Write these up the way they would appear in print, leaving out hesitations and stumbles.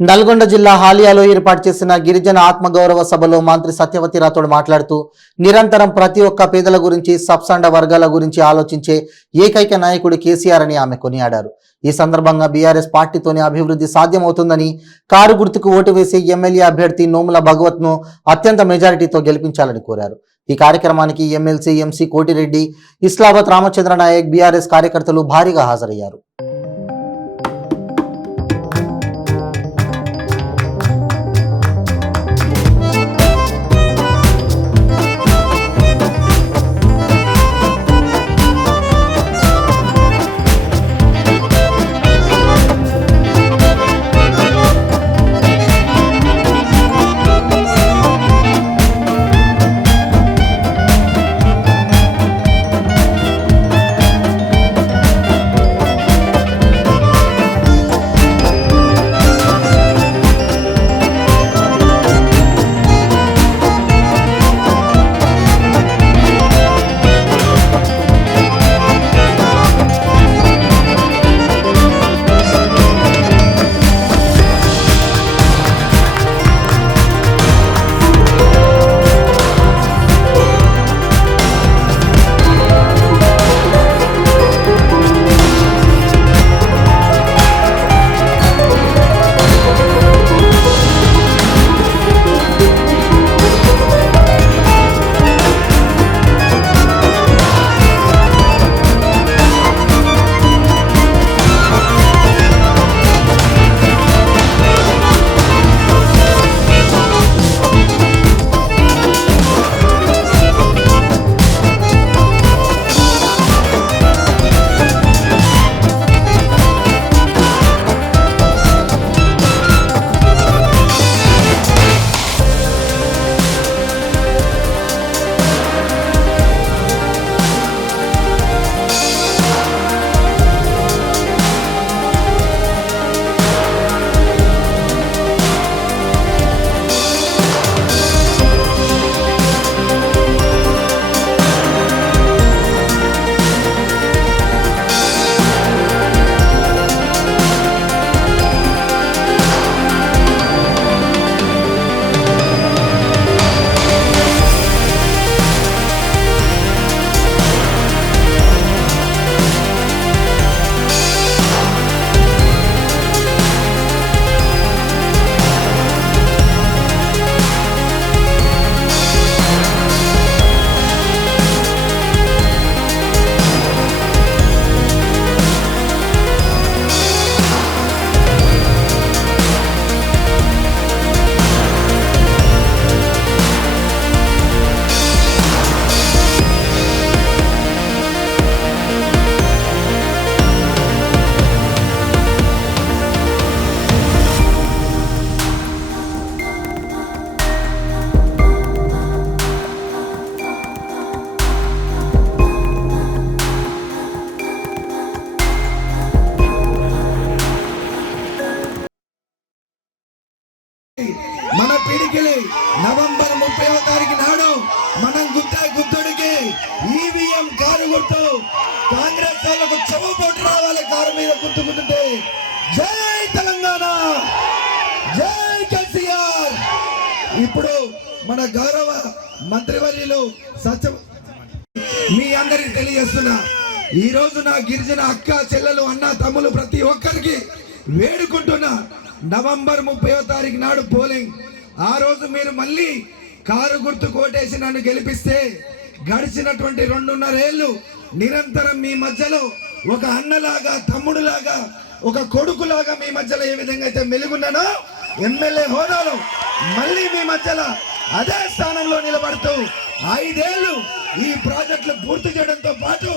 నల్గొండ జిల్లా హాలియాలో ఏర్పాటు చేసిన గిరిజన ఆత్మగౌరవ సభలో మంత్రి సత్యవతి రాథోడ్ మాట్లాడుతూ నిరంతరం ప్రతి ఒక్క పేదల గురించి సబ్సండ వర్గాల గురించి ఆలోచించే ఏకైక నాయకుడు కేసీఆర్ అని ఆమె కొనియాడారు. ఈ సందర్భంగా బీఆర్ఎస్ పార్టీతోనే అభివృద్ధి సాధ్యమవుతుందని, కారు గుర్తుకు ఓటు వేసి ఎమ్మెల్యే అభ్యర్థి నోముల భగవత్ను అత్యంత మెజారిటీతో గెలిపించాలని కోరారు. ఈ కార్యక్రమానికి MLC MC Koti Reddy, Islavath Ramachandra Naik, BRS కార్యకర్తలు భారీగా హాజరయ్యారు. మన పిడికిలి నవంబర్ 30వ తారీఖు నాడు మనం గుర్తుడికి ఈవీఎం కారు గుర్తు కాంగ్రెస్ వాళ్ళకు చెవుపోటు రావాలి. కారు మీద గుర్తుకుంటుంటే జై తెలంగాణ, జై కేసీఆర్. ఇప్పుడు మన గౌరవ మంత్రివర్యులు మీ అందరికి తెలియజేస్తున్నా, ఈ రోజు నా గిరిజన అక్క చెల్లెలు అన్న తమ్ములు ప్రతి ఒక్కరికి వేడుకుంటున్నా, నవంబర్ 30వ తారీఖు నాడు పోలింగ్. ఆ రోజు మీరు మళ్ళీ కారు గుర్తు కోటేసి నన్ను గెలిపిస్తే గడిచినటువంటి 2.5 ఏళ్ళు నిరంతరం మీ మధ్యలో ఒక అన్నలాగా, తమ్ముడులాగా, ఒక కొడుకులాగా మీ మధ్యలో ఏ విధంగా అయితే మెలుగున్నానో ఎమ్మెల్యే హోదాలో మళ్ళీ మీ మధ్యలో అదే స్థానంలో నిలబడుతూ 5 ఏళ్ళు ఈ ప్రాజెక్టులు పూర్తి చేయడంతో పాటు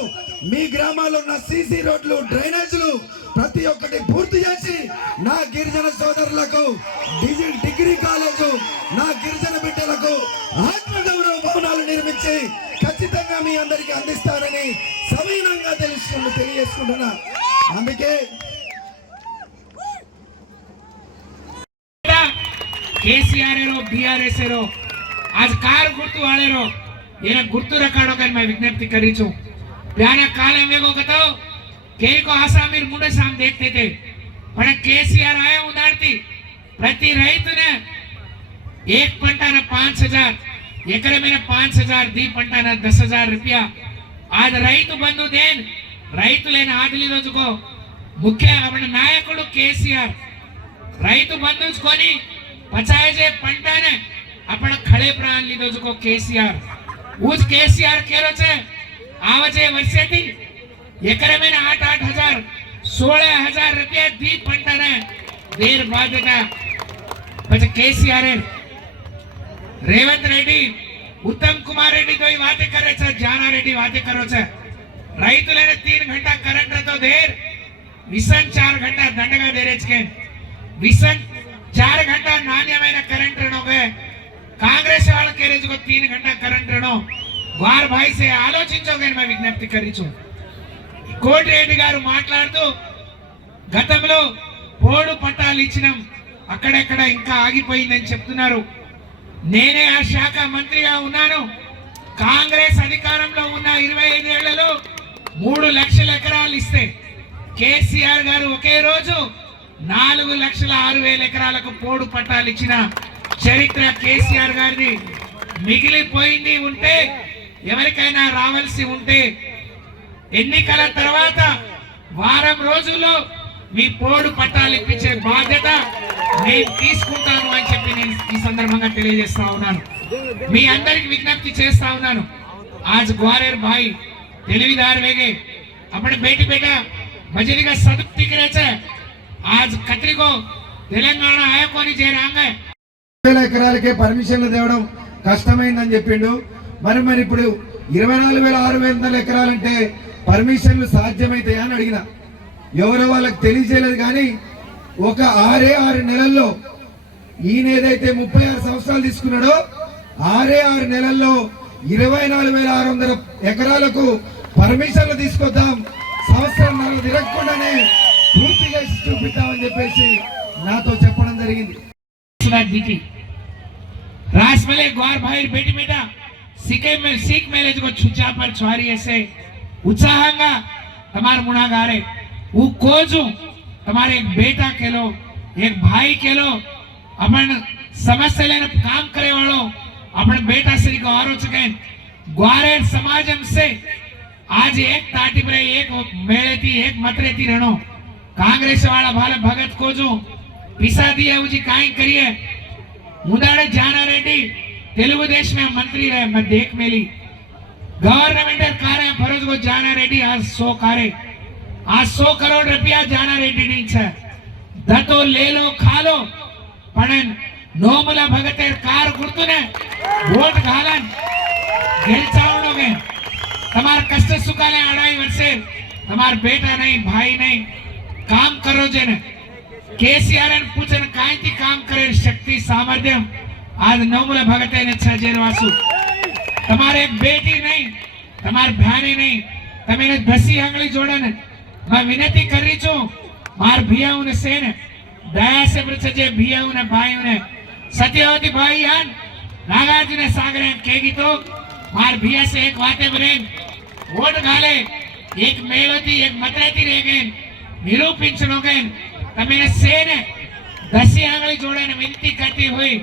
మీ గ్రామాల్లో ఉన్న సీసీ రోడ్లు, డ్రైనేజీలు ప్రతి ఒక్కటి పూర్తి చేసి నా గిరిజన సోదరులకు డిగ్రీ కాలేజు, నా గిరిజన బిడ్డలకు ఆత్మగౌరవ భవనాలు నిర్మించి ఖచ్చితంగా మీ అందరికీ అందిస్తానని సవినయంగా తెలియజేసుకుంటున్నా. అందుకే केसीआर बीआरएस आज कार गुर्तु वाले ये गुर्तु रखाड़ो कर मैं विज्ञप्ति करी छू प्याना काले में को कतो के को आसामीर मुंडे साम देखते थे पण केसीआर आया उदारती प्रति రైతునే एक पंटाना 5,000 एकरे में 5,000 दी पंटाना 10,000 रुपया आज రైతు బంధు देन రైతు లేని ఆదిలి రోజుకో ముఖ్య మన నాయకుడు కేసీఆర్ రైతు బంధుకొని పచాయజే పంటానే आपण खड़े प्राण लीधो जो केसीआर उस केसीआर केरो छे आवजे वर्षेथी एकरे में 8,000 16,000 रुपया दी पंटाने देर बाध्यता પછી केसीआर रेवंत रेड्डी उत्तम कुमार रेड्डी तो बातें करे छे जाना रेड्डी बातें करो छे రైతులనే 3 घंटा करंट तो देर विसन 4 घंटा दंडगा देरे छे विसन 4 घंटा नान्यమైన करंट रणोगे कांग्रेस वाला कह रहे 3 घंटा करंट रणो वार भाई से आलोचिंचोगे मैं विज्ञप्ति करी छु కోటి రెడ్డి గారు మాట్లాడుతూ గతంలో పోడు పట్టాలు ఇచ్చినాం అక్కడెక్కడ ఇంకా ఆగిపోయిందని చెప్తున్నారు నేనే ఆ శాఖ మంత్రిగా ఉన్నాను కాంగ్రెస్ అధికారంలో ఉన్న 25 ఏళ్లలో 3 లక్షల ఎకరాలు ఇస్తే కేసీఆర్ గారు ఒకే రోజు 4,06,000 ఎకరాలకు పోడు పట్టాలు ఇచ్చిన చరిత్ర కేసీఆర్ గారిది మిగిలిపోయింది ఉంటే ఎవరికైనా రావాల్సి ఉంటే ఎన్నికల తర్వాత వారం రోజుల్లో మీ పోడు పట్టాలు ఇప్పించే బాధ్యత నేను తీసుకుంటాను అని చెప్పి నేను ఈ సందర్భంగా తెలియజేస్తా ఉన్నాను మీ అందరికి విజ్ఞప్తి చేస్తా ఉన్నాను आज ग्वारेर भाई తెలివిదార్ వేగే अपने बेटी बेटा मजरी का सदुप दिख रहे छे आज कतरी को तेलंगाना आया कोनी जे रांगे ఎకరాలకే పర్మిషన్లు తేవడం కష్టమైందని చెప్పిండు మరి ఇప్పుడు 24,600 ఎకరాలంటే పర్మిషన్లు సాధ్యమైతాయా అని అడిగిన ఎవరో వాళ్ళకి తెలియజేయలేదు కానీ ఒక 6 నెలల్లో ఈయన ఏదైతే 36 సంవత్సరాలు తీసుకున్నాడో 6 నెలల్లో 24,600 ఎకరాలకు పర్మిషన్లు తీసుకొద్దాం సంవత్సరం తిరగకుండానే పూర్తిగా చూపిద్దామని చెప్పేసి నాతో చెప్పడం జరిగింది रासमले ग्वार भाई बेटी बेटा सीख मेले जो छुचा पर छुआरी ऐसे उत्साहंगा तमार मुनागारे वो कोजू तुम्हारे एक बेटा के लो एक भाई के लो अपन समस्या लेने काम करे वालों अपन बेटा श्री को आरो चुके ग्वारे समाजम से आज एक ताटी पर एक मेले थी एक मतरे थी रणो कांग्रेस वाला भाले भगत कोजू पिसा दिया उजी काई करिए मुदाड़े जाना रेड्डी तेलुगु देश में मंत्री रहे मैं देख मेली गवर्नमेंट कार्य फरोज को जाना रेड्डी आज 100 करोड़ रुपया जाना रेड्डी नी छे दतो ले लो खा लो पण नोमला भगतेर कार गुर्तुने वोट घालन गेलचावणोगे तमार कष्ट सुखाने 2.5 वर्षे तमार बेटा नहीं भाई नहीं काम करो जेने केसीआर पूछन कांती काम करे शक्ति सामर्थ्य आज नोमुला भगते ने छजेरवासु तुम्हारे बेटी नहीं तमार भानी नहीं तमेने 10 आंगली जोड़न मैं विनती कर रही छु मार भियाऊ ने सेन दया से प्रचजे भियाऊ ने भाईऊ ने सत्यवती भाईयान नागार्जुन सागर केगी तो मार भिया से एक वाते बरेन वोट घाले एक मेलोती एक मतरेती रेगेन निरूपिंचनोगेन तमेने सेने 10 आंगली जोड़न विनती करती हुई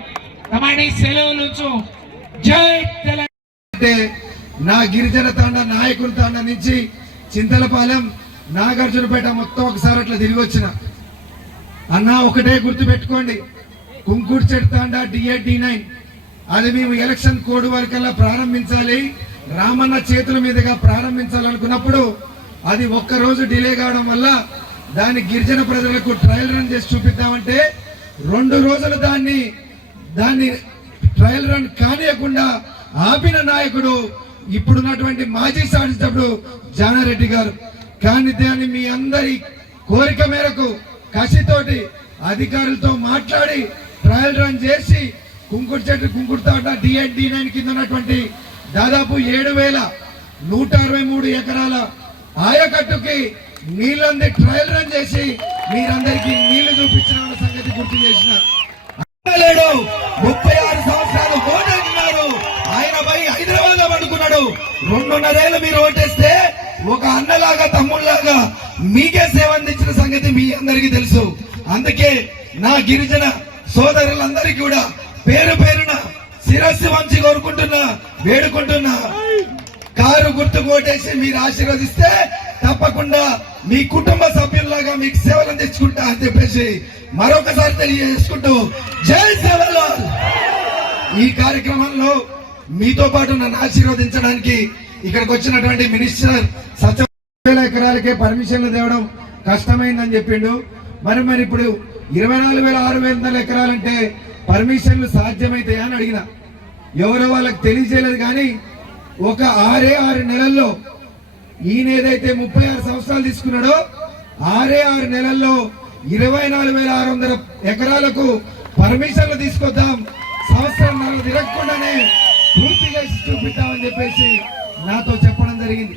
तमारी సెలవులుచు జై తెలంగాణ నా గిరిజన తాండ నాయకుల తాండ నుంచి చింతలపాలెం నాగార్జునపేట మొత్తం ఒకసారి అట్లా తిరిగి వచ్చిన అన్న ఒకటే గుర్తు పెట్టుకోండి కుంకుడు చెట్టు తాండ D8D9 అది మేము ఎలక్షన్ కోడ్ వరకల్లా ప్రారంభించాలి రామన్న చేతుల మీదుగా ప్రారంభించాలనుకున్నప్పుడు అది ఒక్క రోజు డిలే కావడం వల్ల దాన్ని గిరిజన ప్రజలకు ట్రయల్ రన్ చేసి చూపిద్దామంటే 2 రోజులు దాన్ని ట్రయల్ రన్ కానియకుండా ఆపిన నాయకుడు ఇప్పుడున్నటువంటి మాజీ శాసనసభ్యుడు జానారెడ్డి గారు కానీ దాన్ని మీ అందరి కోరిక మేరకు కసితోటి అధికారులతో మాట్లాడి ట్రయల్ రన్ చేసి కుంకుడు తాట D8D9 కింద ఉన్నటువంటి దాదాపు 7,163 ఎకరాల ఆయకట్టుకి నీళ్ళంది ట్రయల్ రన్ చేసి మీరందరికీ నీళ్లు చూపించిన సంగతి గుర్తు చేసిన 36 సంవత్సరాలు ఓటేస్తున్నారు ఆయన పోయి హైదరాబాద్ లో పడుకున్నాడు 2.5 ఏళ్ళు మీరు ఓటేస్తే ఒక అన్నలాగా తమ్ముళ్లాగా మీకే సేవ అందించిన సంగతి మీ అందరికీ తెలుసు అందుకే నా గిరిజన సోదరులందరికీ కూడా పేరు పేరున శిరస్సు వంచి కోరుకుంటున్నా, వేడుకుంటున్నా. కారు గుర్తుకు ఓటేసి మీరు ఆశీర్వదిస్తే తప్పకుండా మీ కుటుంబ సభ్యుల్లాగా మీకు సేవలు అందించుకుంటా అని చెప్పేసి మరొకసారి తెలియజేసుకుంటూ జై సేవలాల్. ఈ కార్యక్రమంలో మీతో పాటు నన్ను ఆశీర్వదించడానికి ఇక్కడికి వచ్చినటువంటి మినిస్టర్ 7,000 ఎకరాలకే పర్మిషన్లు తేవడం కష్టమైందని చెప్పిండు. మరి ఇప్పుడు 24,600 ఎకరాలంటే పర్మిషన్లు సాధ్యమైతాయా అని అడిగిన. ఎవరో వాళ్ళకి తెలియజేయలేదు. కానీ ఒక 6 నెలల్లో ఈయన ఏదైతే 36 సంవత్సరాలు తీసుకున్నాడో 6 నెలల్లో 24,600 ఎకరాలకు పర్మిషన్లు తీసుకొద్దాం, సంవత్సరం తిరగకుండానే పూర్తి చేసి చూపిద్దామని చెప్పేసి నాతో చెప్పడం జరిగింది.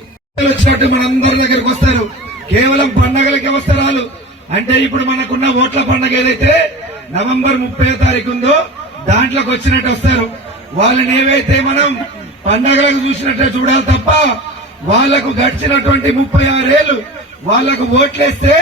వచ్చినట్టు మనందరి దగ్గరకు వస్తారు, కేవలం పండగలకే వస్తారు. అంటే ఇప్పుడు మనకున్న ఓట్ల పండగ ఏదైతే నవంబర్ 30వ తారీఖు ఉందో దాంట్లోకి వచ్చినట్టు వస్తారు. వాళ్ళని ఏవైతే మనం పండగలకు చూసినట్టే చూడాలి తప్ప వాళ్లకు గడిచినటువంటి 36 ఏళ్లు వాళ్లకు ఓట్లేస్తే